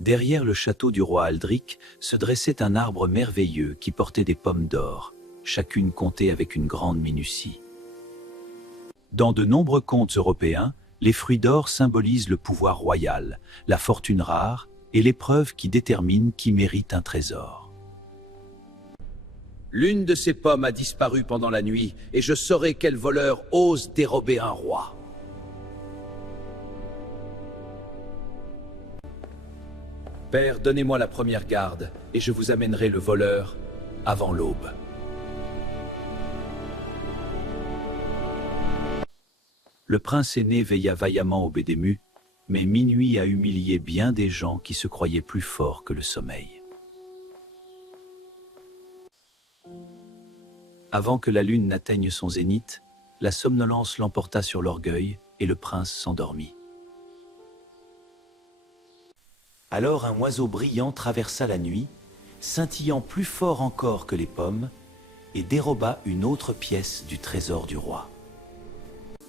Derrière le château du roi Aldric se dressait un arbre merveilleux qui portait des pommes d'or, chacune comptée avec une grande minutie. Dans de nombreux contes européens, les fruits d'or symbolisent le pouvoir royal, la fortune rare et l'épreuve qui détermine qui mérite un trésor. L'une de ces pommes a disparu pendant la nuit, et je saurai quel voleur ose dérober un roi. Père, donnez-moi la première garde, et je vous amènerai le voleur avant l'aube. Le prince aîné veilla vaillamment au Bédému, mais minuit a humilié bien des gens qui se croyaient plus forts que le sommeil. Avant que la lune n'atteigne son zénith, la somnolence l'emporta sur l'orgueil et le prince s'endormit. Alors un oiseau brillant traversa la nuit, scintillant plus fort encore que les pommes, et déroba une autre pièce du trésor du roi.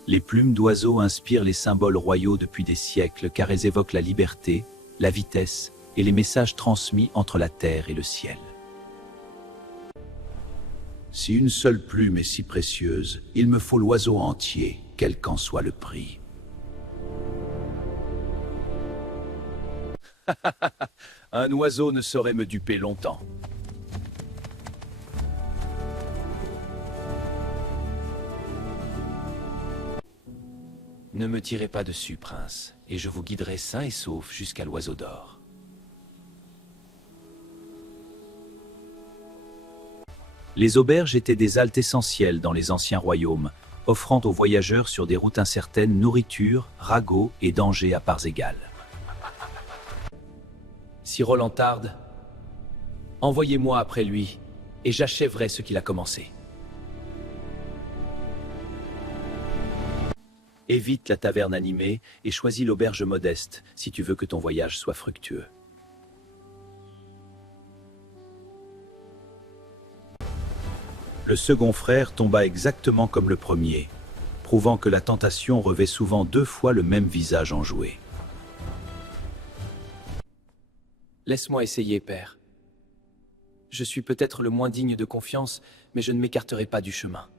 Les plumes d'oiseaux inspirent les symboles royaux depuis des siècles car elles évoquent la liberté, la vitesse et les messages transmis entre la terre et le ciel. Si une seule plume est si précieuse, il me faut l'oiseau entier, quel qu'en soit le prix. Un oiseau ne saurait me duper longtemps. Ne me tirez pas dessus, prince, et je vous guiderai sain et sauf jusqu'à l'oiseau d'or. Les auberges étaient des haltes essentielles dans les anciens royaumes, offrant aux voyageurs sur des routes incertaines nourriture, ragots et dangers à parts égales. Si Roland tarde, envoyez-moi après lui, et j'achèverai ce qu'il a commencé. Évite la taverne animée et choisis l'auberge modeste si tu veux que ton voyage soit fructueux. Le second frère tomba exactement comme le premier, prouvant que la tentation revêt souvent 2 fois le même visage enjoué. Laisse-moi essayer, père. Je suis peut-être le moins digne de confiance, mais je ne m'écarterai pas du chemin.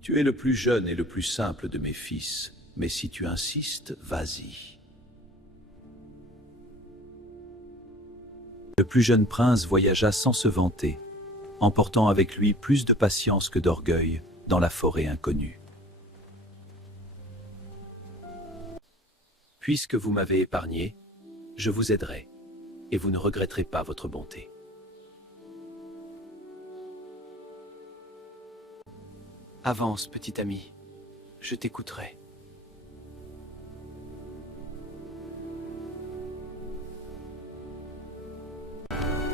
Tu es le plus jeune et le plus simple de mes fils, mais si tu insistes, vas-y. Le plus jeune prince voyagea sans se vanter, emportant avec lui plus de patience que d'orgueil dans la forêt inconnue. Puisque vous m'avez épargné, je vous aiderai, et vous ne regretterez pas votre bonté. Avance, petit ami, je t'écouterai.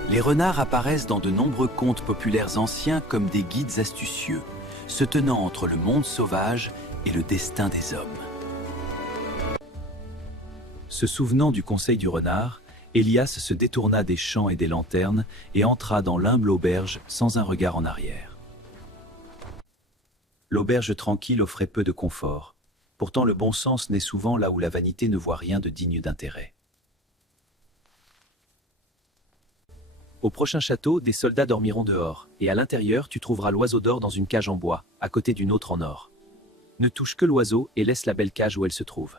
Les renards apparaissent dans de nombreux contes populaires anciens comme des guides astucieux, se tenant entre le monde sauvage et le destin des hommes. Se souvenant du conseil du renard, Élias se détourna des champs et des lanternes et entra dans l'humble auberge sans un regard en arrière. L'auberge tranquille offrait peu de confort. Pourtant le bon sens naît souvent là où la vanité ne voit rien de digne d'intérêt. Au prochain château, des soldats dormiront dehors, et à l'intérieur, tu trouveras l'oiseau d'or dans une cage en bois, à côté d'une autre en or. Ne touche que l'oiseau et laisse la belle cage où elle se trouve.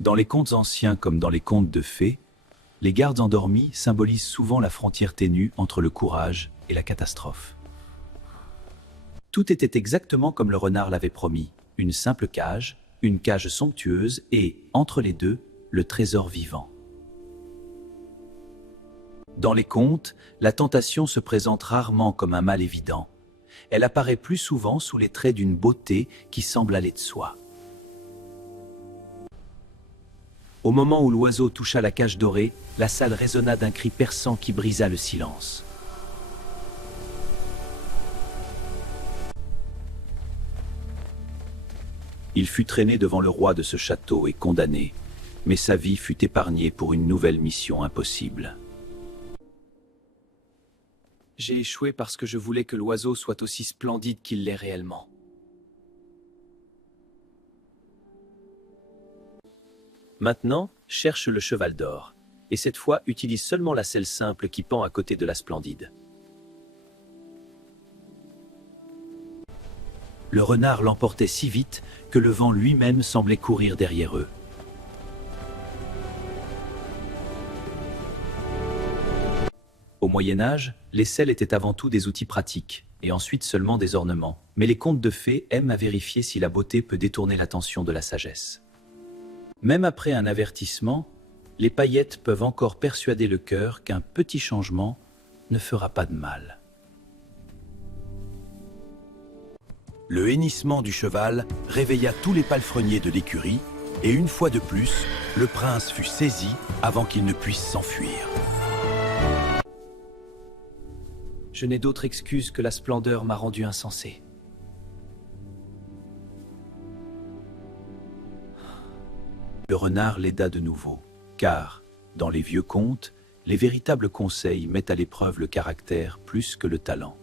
Dans les contes anciens comme dans les contes de fées, les gardes endormis symbolisent souvent la frontière ténue entre le courage et la catastrophe. Tout était exactement comme le renard l'avait promis, une simple cage, une cage somptueuse et, entre les deux, le trésor vivant. Dans les contes, la tentation se présente rarement comme un mal évident. Elle apparaît plus souvent sous les traits d'une beauté qui semble aller de soi. Au moment où l'oiseau toucha la cage dorée, la salle résonna d'un cri perçant qui brisa le silence. Il fut traîné devant le roi de ce château et condamné, mais sa vie fut épargnée pour une nouvelle mission impossible. J'ai échoué parce que je voulais que l'oiseau soit aussi splendide qu'il l'est réellement. Maintenant, cherche le cheval d'or, et cette fois utilise seulement la selle simple qui pend à côté de la splendide. Le renard l'emportait si vite que le vent lui-même semblait courir derrière eux. Au Moyen Âge, les selles étaient avant tout des outils pratiques, et ensuite seulement des ornements. Mais les contes de fées aiment à vérifier si la beauté peut détourner l'attention de la sagesse. Même après un avertissement, les paillettes peuvent encore persuader le cœur qu'un petit changement ne fera pas de mal. Le hennissement du cheval réveilla tous les palefreniers de l'écurie, et une fois de plus, le prince fut saisi avant qu'il ne puisse s'enfuir. Je n'ai d'autre excuse que la splendeur m'a rendu insensé. Le renard l'aida de nouveau, car, dans les vieux contes, les véritables conseils mettent à l'épreuve le caractère plus que le talent.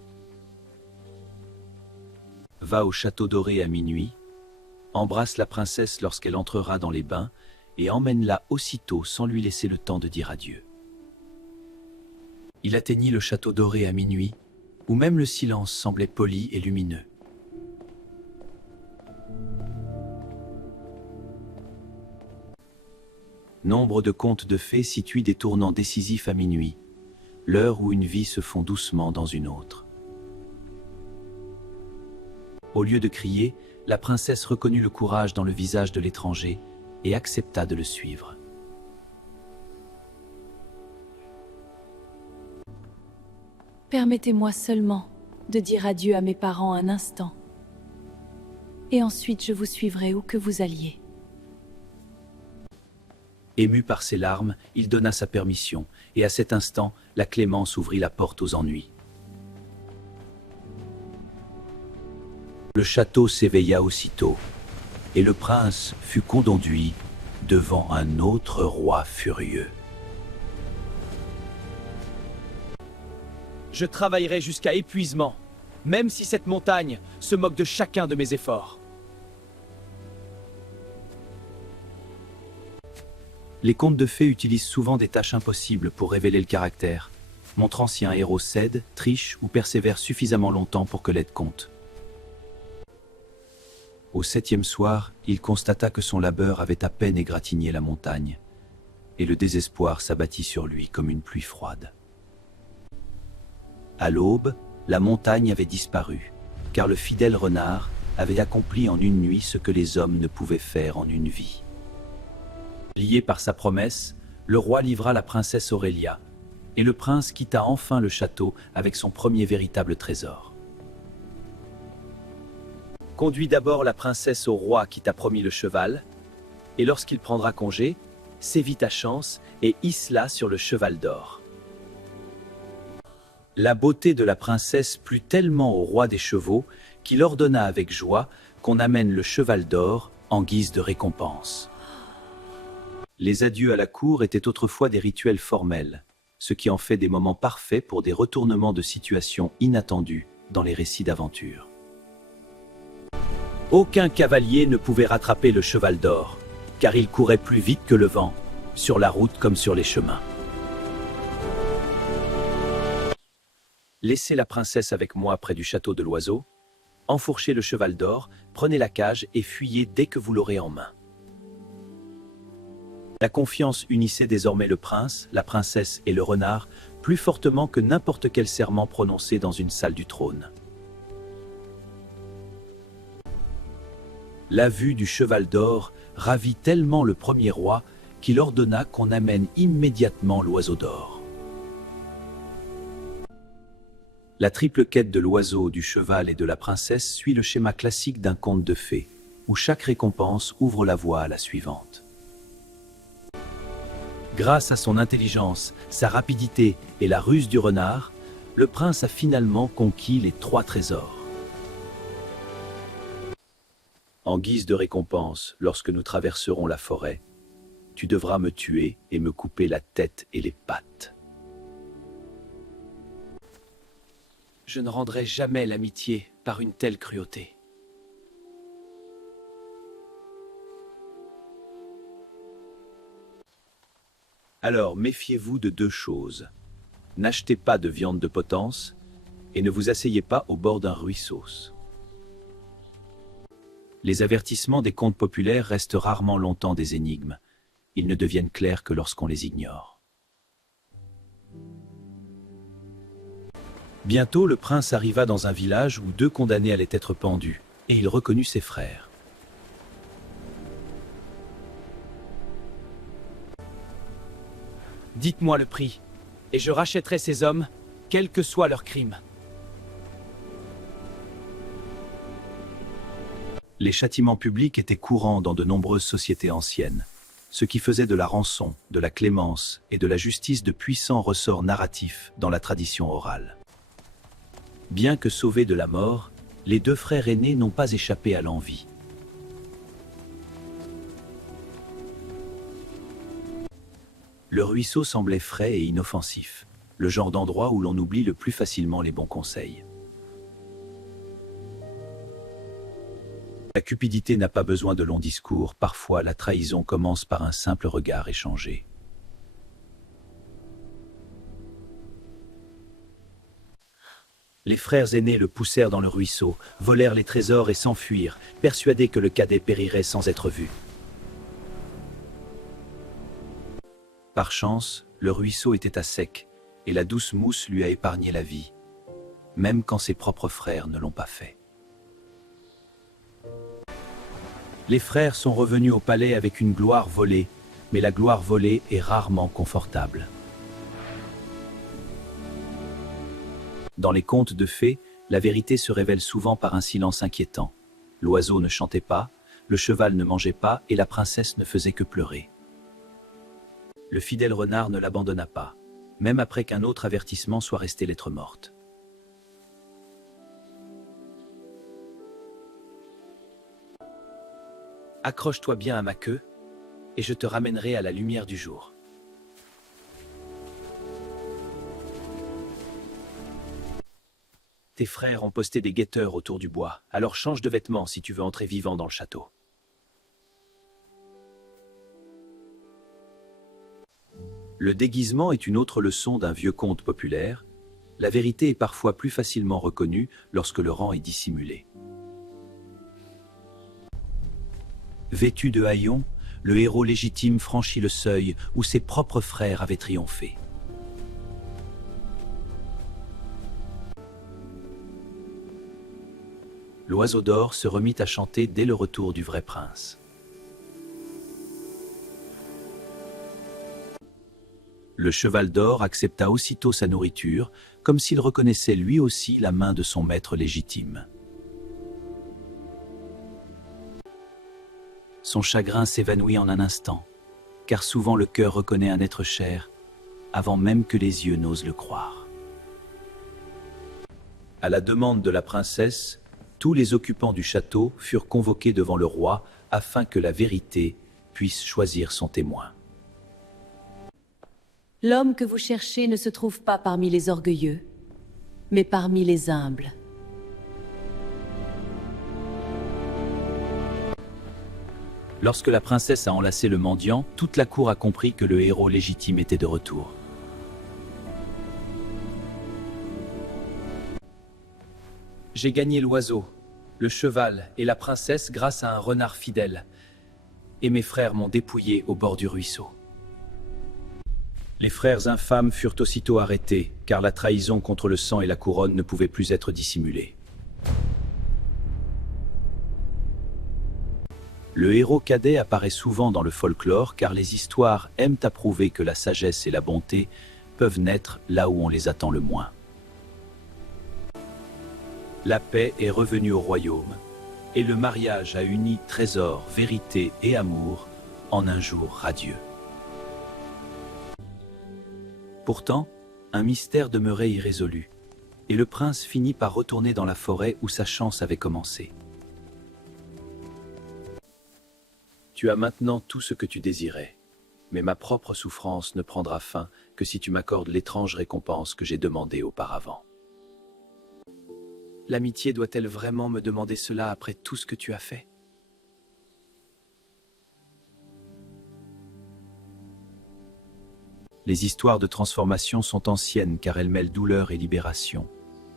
Va au château doré à minuit, embrasse la princesse lorsqu'elle entrera dans les bains et emmène-la aussitôt sans lui laisser le temps de dire adieu. Il atteignit le château doré à minuit, où même le silence semblait poli et lumineux. Nombre de contes de fées situent des tournants décisifs à minuit, l'heure où une vie se fond doucement dans une autre. Au lieu de crier, la princesse reconnut le courage dans le visage de l'étranger et accepta de le suivre. Permettez-moi seulement de dire adieu à mes parents un instant. Et ensuite je vous suivrai où que vous alliez. Ému par ses larmes, il donna sa permission, et à cet instant, la clémence ouvrit la porte aux ennuis. Le château s'éveilla aussitôt, et le prince fut conduit devant un autre roi furieux. Je travaillerai jusqu'à épuisement, même si cette montagne se moque de chacun de mes efforts. Les contes de fées utilisent souvent des tâches impossibles pour révéler le caractère, montrant si un héros cède, triche ou persévère suffisamment longtemps pour que l'aide compte. Au 7e soir, il constata que son labeur avait à peine égratigné la montagne, et le désespoir s'abattit sur lui comme une pluie froide. À l'aube, la montagne avait disparu, car le fidèle renard avait accompli en une nuit ce que les hommes ne pouvaient faire en une vie. Lié par sa promesse, le roi livra la princesse Aurélia, et le prince quitta enfin le château avec son premier véritable trésor. Conduis d'abord la princesse au roi qui t'a promis le cheval, et lorsqu'il prendra congé, saisis ta chance et hisse-la sur le cheval d'or. La beauté de la princesse plut tellement au roi des chevaux qu'il ordonna avec joie qu'on amène le cheval d'or en guise de récompense. Les adieux à la cour étaient autrefois des rituels formels, ce qui en fait des moments parfaits pour des retournements de situation inattendus dans les récits d'aventure. Aucun cavalier ne pouvait rattraper le cheval d'or, car il courait plus vite que le vent, sur la route comme sur les chemins. Laissez la princesse avec moi près du château de l'Oiseau, enfourchez le cheval d'or, prenez la cage et fuyez dès que vous l'aurez en main. La confiance unissait désormais le prince, la princesse et le renard plus fortement que n'importe quel serment prononcé dans une salle du trône. La vue du cheval d'or ravit tellement le premier roi qu'il ordonna qu'on amène immédiatement l'oiseau d'or. La triple quête de l'oiseau, du cheval et de la princesse suit le schéma classique d'un conte de fées, où chaque récompense ouvre la voie à la suivante. Grâce à son intelligence, sa rapidité et la ruse du renard, le prince a finalement conquis les 3 trésors. En guise de récompense, lorsque nous traverserons la forêt, tu devras me tuer et me couper la tête et les pattes. Je ne rendrai jamais l'amitié par une telle cruauté. Alors méfiez-vous de deux choses. N'achetez pas de viande de potence et ne vous asseyez pas au bord d'un ruisseau. Les avertissements des contes populaires restent rarement longtemps des énigmes. Ils ne deviennent clairs que lorsqu'on les ignore. Bientôt, le prince arriva dans un village où deux condamnés allaient être pendus, et il reconnut ses frères. Dites-moi le prix, et je rachèterai ces hommes, quel que soit leur crime. Les châtiments publics étaient courants dans de nombreuses sociétés anciennes, ce qui faisait de la rançon, de la clémence et de la justice de puissants ressorts narratifs dans la tradition orale. Bien que sauvés de la mort, les deux frères aînés n'ont pas échappé à l'envie. Le ruisseau semblait frais et inoffensif, le genre d'endroit où l'on oublie le plus facilement les bons conseils. La cupidité n'a pas besoin de longs discours, parfois la trahison commence par un simple regard échangé. Les frères aînés le poussèrent dans le ruisseau, volèrent les trésors et s'enfuirent, persuadés que le cadet périrait sans être vu. Par chance, le ruisseau était à sec, et la douce mousse lui a épargné la vie, même quand ses propres frères ne l'ont pas fait. Les frères sont revenus au palais avec une gloire volée, mais la gloire volée est rarement confortable. Dans les contes de fées, la vérité se révèle souvent par un silence inquiétant. L'oiseau ne chantait pas, le cheval ne mangeait pas et la princesse ne faisait que pleurer. Le fidèle renard ne l'abandonna pas, même après qu'un autre avertissement soit resté lettre morte. Accroche-toi bien à ma queue, et je te ramènerai à la lumière du jour. Tes frères ont posté des guetteurs autour du bois, alors change de vêtements si tu veux entrer vivant dans le château. Le déguisement est une autre leçon d'un vieux conte populaire. La vérité est parfois plus facilement reconnue lorsque le rang est dissimulé. Vêtu de haillons, le héros légitime franchit le seuil où ses propres frères avaient triomphé. L'oiseau d'or se remit à chanter dès le retour du vrai prince. Le cheval d'or accepta aussitôt sa nourriture, comme s'il reconnaissait lui aussi la main de son maître légitime. Son chagrin s'évanouit en un instant, car souvent le cœur reconnaît un être cher, avant même que les yeux n'osent le croire. À la demande de la princesse, tous les occupants du château furent convoqués devant le roi afin que la vérité puisse choisir son témoin. L'homme que vous cherchez ne se trouve pas parmi les orgueilleux, mais parmi les humbles. Lorsque la princesse a enlacé le mendiant, toute la cour a compris que le héros légitime était de retour. J'ai gagné l'oiseau, le cheval et la princesse grâce à un renard fidèle. Et mes frères m'ont dépouillé au bord du ruisseau. Les frères infâmes furent aussitôt arrêtés, car la trahison contre le sang et la couronne ne pouvait plus être dissimulée. Le héros cadet apparaît souvent dans le folklore, car les histoires aiment à prouver que la sagesse et la bonté peuvent naître là où on les attend le moins. La paix est revenue au royaume, et le mariage a uni trésor, vérité et amour en un jour radieux. Pourtant, un mystère demeurait irrésolu, et le prince finit par retourner dans la forêt où sa chance avait commencé. Tu as maintenant tout ce que tu désirais, mais ma propre souffrance ne prendra fin que si tu m'accordes l'étrange récompense que j'ai demandée auparavant. L'amitié doit-elle vraiment me demander cela après tout ce que tu as fait? Les histoires de transformation sont anciennes car elles mêlent douleur et libération,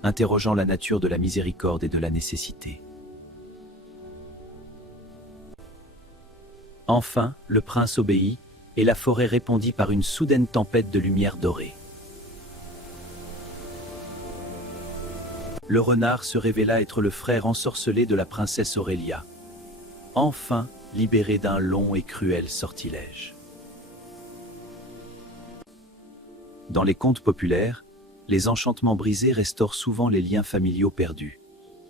interrogeant la nature de la miséricorde et de la nécessité. Enfin, le prince obéit, et la forêt répondit par une soudaine tempête de lumière dorée. Le renard se révéla être le frère ensorcelé de la princesse Aurélia, enfin libéré d'un long et cruel sortilège. Dans les contes populaires, les enchantements brisés restaurent souvent les liens familiaux perdus,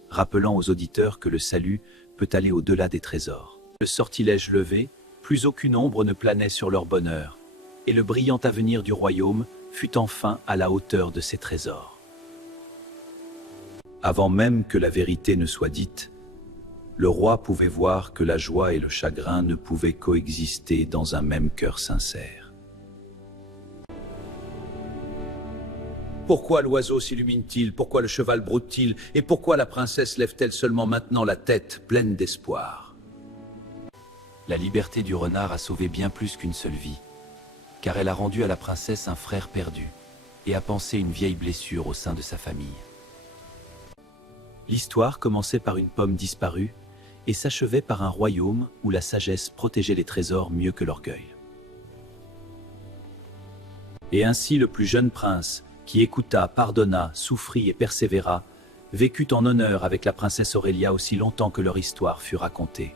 rappelant aux auditeurs que le salut peut aller au-delà des trésors. Le sortilège levé, plus aucune ombre ne planait sur leur bonheur, et le brillant avenir du royaume fut enfin à la hauteur de ses trésors. Avant même que la vérité ne soit dite, le roi pouvait voir que la joie et le chagrin ne pouvaient coexister dans un même cœur sincère. Pourquoi l'oiseau s'illumine-t-il? Pourquoi le cheval broute-t-il? Et pourquoi la princesse lève-t-elle seulement maintenant la tête, pleine d'espoir? La liberté du renard a sauvé bien plus qu'une seule vie, car elle a rendu à la princesse un frère perdu et a pansé une vieille blessure au sein de sa famille. L'histoire commençait par une pomme disparue et s'achevait par un royaume où la sagesse protégeait les trésors mieux que l'orgueil. Et ainsi le plus jeune prince, qui écouta, pardonna, souffrit et persévéra, vécut en honneur avec la princesse Aurélia aussi longtemps que leur histoire fut racontée.